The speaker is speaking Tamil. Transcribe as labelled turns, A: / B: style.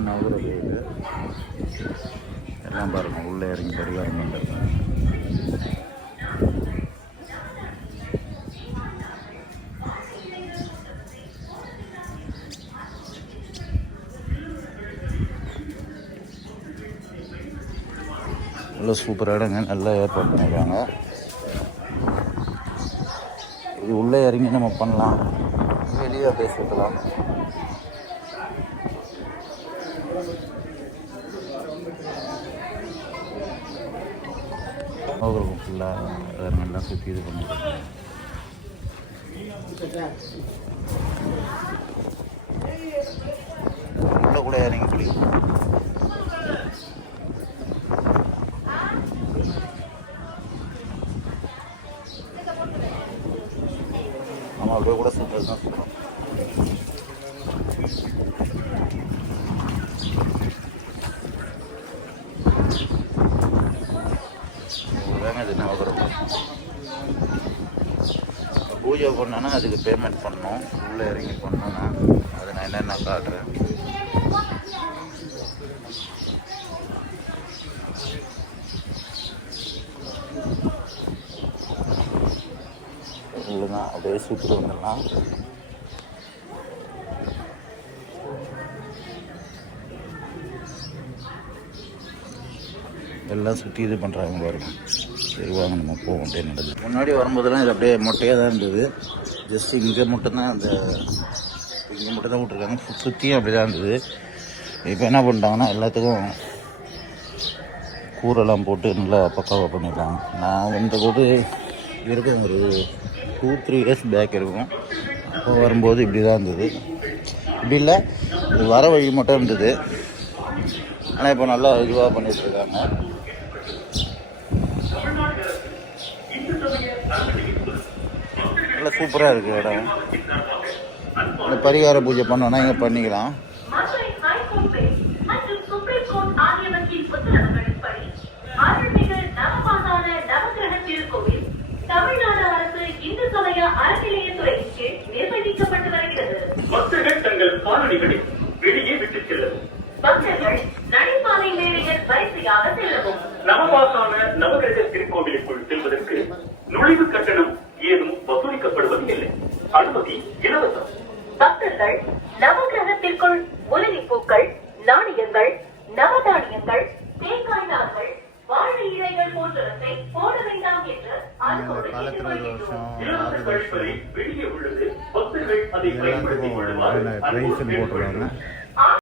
A: தான் நவகிறது இது. எல்லாம் பாருங்கள் உள்ளே இறங்கி பரிகாரம் பண்ணுறது நல்ல சூப்பராக இடங்க நல்லா ஏற்பாடு பண்ணியிருக்காங்க. இது உள்ளே இறங்கி நம்ம பண்ணலாம். வெளியே அப்படியே சுற்றலாம் நவகிரகம் ஃபுல்லாக நல்லா சுற்றி இது பண்ணிருக்காங்க உள்ள கூட இறங்கி குளிக்கலாம் நம்ம அப்படியே கூட சூப்பர் தான். சொல்கிறோம் இவ்வளோதாங்க இது நவகிரகம் பூஜை பண்ணோன்னா அதுக்கு பேமெண்ட் பண்ணணும். உள்ளே இறங்கி பண்ணோன்னா அது நான் என்னென்ன காட்டுறேன்? இல்லைன்னா அப்படியே சுற்றி வந்துடலாம். எல்லாம் சுற்றி இது பண்ணுறாங்க பாருங்க. சரி வாங்க நம்ம போவோம். அப்படியே நல்லது முன்னாடி வரும்போதெல்லாம் இது அப்படியே மொட்டையாக தான் இருந்தது. ஜஸ்ட் இங்கே மட்டும்தான் அந்த இங்கே மட்டும் தான் விட்ருக்காங்க சுற்றியும் அப்படி தான் இருந்தது. இப்போ என்ன பண்ணிட்டாங்கன்னா எல்லாத்துக்கும் கூரெல்லாம் போட்டு நல்லா பக்காவாக பண்ணிட்டாங்க நான் வந்தபோது இருக்கும் ஒரு டூ த்ரீ இயர்ஸ் பேக் இருக்கும். அப்போ வரும்போது இப்படி தான் இருந்தது. இப்படி இல்லை இது வர வழி மட்டும் இருந்தது. ஆனால் இப்போ நல்லா இதுவாக பண்ணிட்டு நல்லா சூப்பராக இருக்குது இடம். இந்த பரிகார பூஜை பண்ணோன்னா இங்கே பண்ணிக்கலாம்.
B: மதுரை தமிழ்நாடு அரசு இந்து சமய அறநிலையத்துறையின் கீழ் நிர்வகிக்கப்பட்டு வருகிறது
C: பக்தர்கள் தங்கள் காலணிகளில் நுழைவு கட்டணம் ஏதும் வசூலிக்கப்படுவது இல்லை அனுமதி இலவசம்.
B: பக்தர்கள் நவகிரகத்திற்குள் முருகை பூக்கள் நாணயங்கள் நவதானியங்கள் தேங்காய் நார்கள் வாழை இலைகள் போன்றவற்றை போட வேண்டாம் என்று
C: வெளியே உள்ளது. பக்தர்கள் அதை பயன்படுத்திக் கொள்ளுமாறு